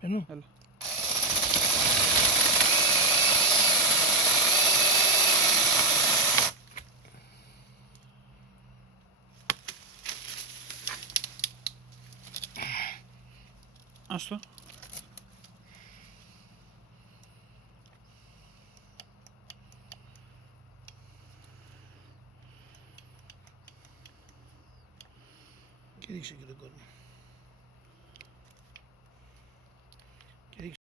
Ενώ. Έλα. Άστο. Και ρίξε και τον κόσμο.